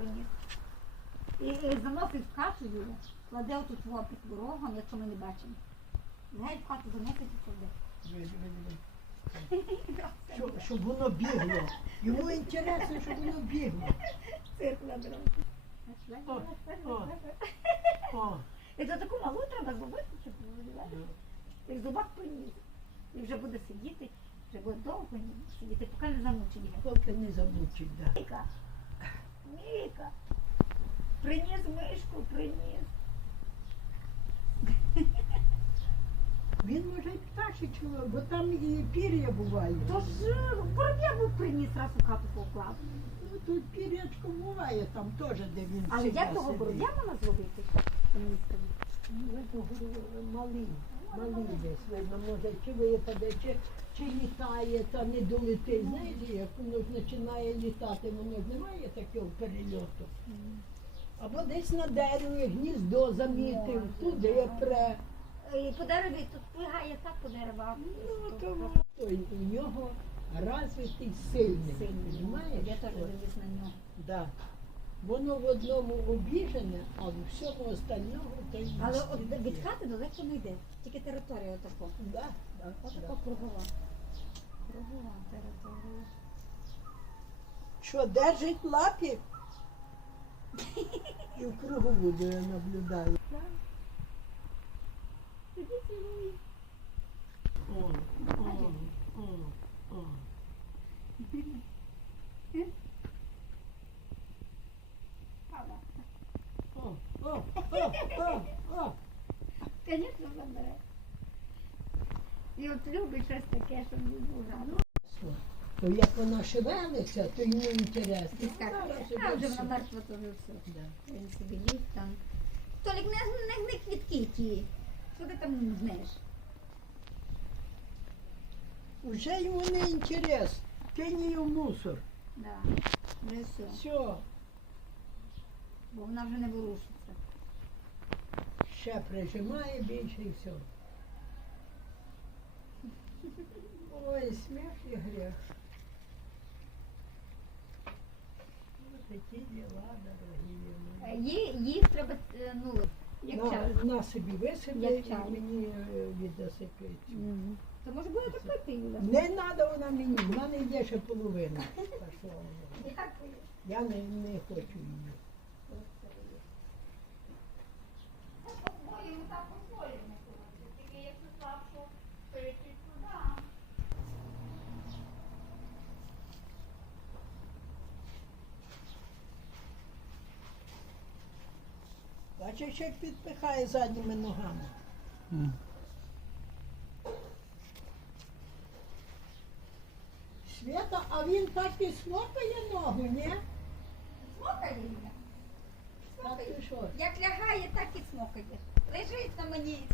приніс. І, і заносить в хату Юля, кладе отут во під ворогом, якщо ми не бачимо. Геть в хату заносить і кладе. Щоб, щоб воно бігло. Йому інтересно, щоб воно бігло. Цирк о. О, І то таку малу треба зробити, щоб виглядати. ну, І зубак приніс. І вже буде сидіти, вже буде довго сидіти, поки не замучить поки не замучить, да. Міка, приніс мишку, приніс. Він може й пташечого, бо там і пір'я буває. Тож вороб'я був приніс раз у хату поклав. Ну тут пір'ячко буває, там теж, де він Але всегда як того сидить. вороб'я мала зробити? Мені скажіть. Ну, видно, малий, малий десь, видно, може, чи випаде, чи, чи літає, та не долетить. Знаєте, як воно починає літати, воно ж немає такого перельоту. Або десь на дереві гніздо замітив, туди пре. І по дереві тут плигає так по деревах. Ну, то, то й у нього розвитий сильний. Сильний. Понімаєш? Я теж дивлюсь на нього. Да. Воно в одному обіжене, а в всьому остальному то й Але от від хати далеко не йде. Тільки територія отако. Да, да, Отако да. кругова. Кругова територія. Що, держить лапі? І в кругову де я наблюдаю. О, о, о, о. Правда. О, о, о, о, о. Звісно, забере. І от любить щось таке, що не дуже. Що? То як вона шевелиться, то йому інтересно. Так, а вже вона мертва, то вже все. Да. Він собі ліг там. Толік, не, не, не квітки ті. Що ти там знаєш? Уже йому не інтерес. Кинь її в мусор. Да. Вже все. Все, Бо вона вже не ворушиться. Ще прижимає більше і все. Ой, сміх і гріх. Такі діла, дорогі Е. Ї, їх треба, е, ну, як На, чай. на собі висипле Як і чай. мені е, віддосипить. То може буде так пити, Юля? Не треба вона мені, вона не йде ще половина. Пішла вона. Дякую. Я не, не хочу її. Так по-своєму. Тільки якщо слабшу, то якийсь туди. Бачиш, як підпихає задніми ногами. Свята, а він так і смокає ногу, ні? Смокає Юля. Так ти що? Як лягає, так і смокає. Лежить на мені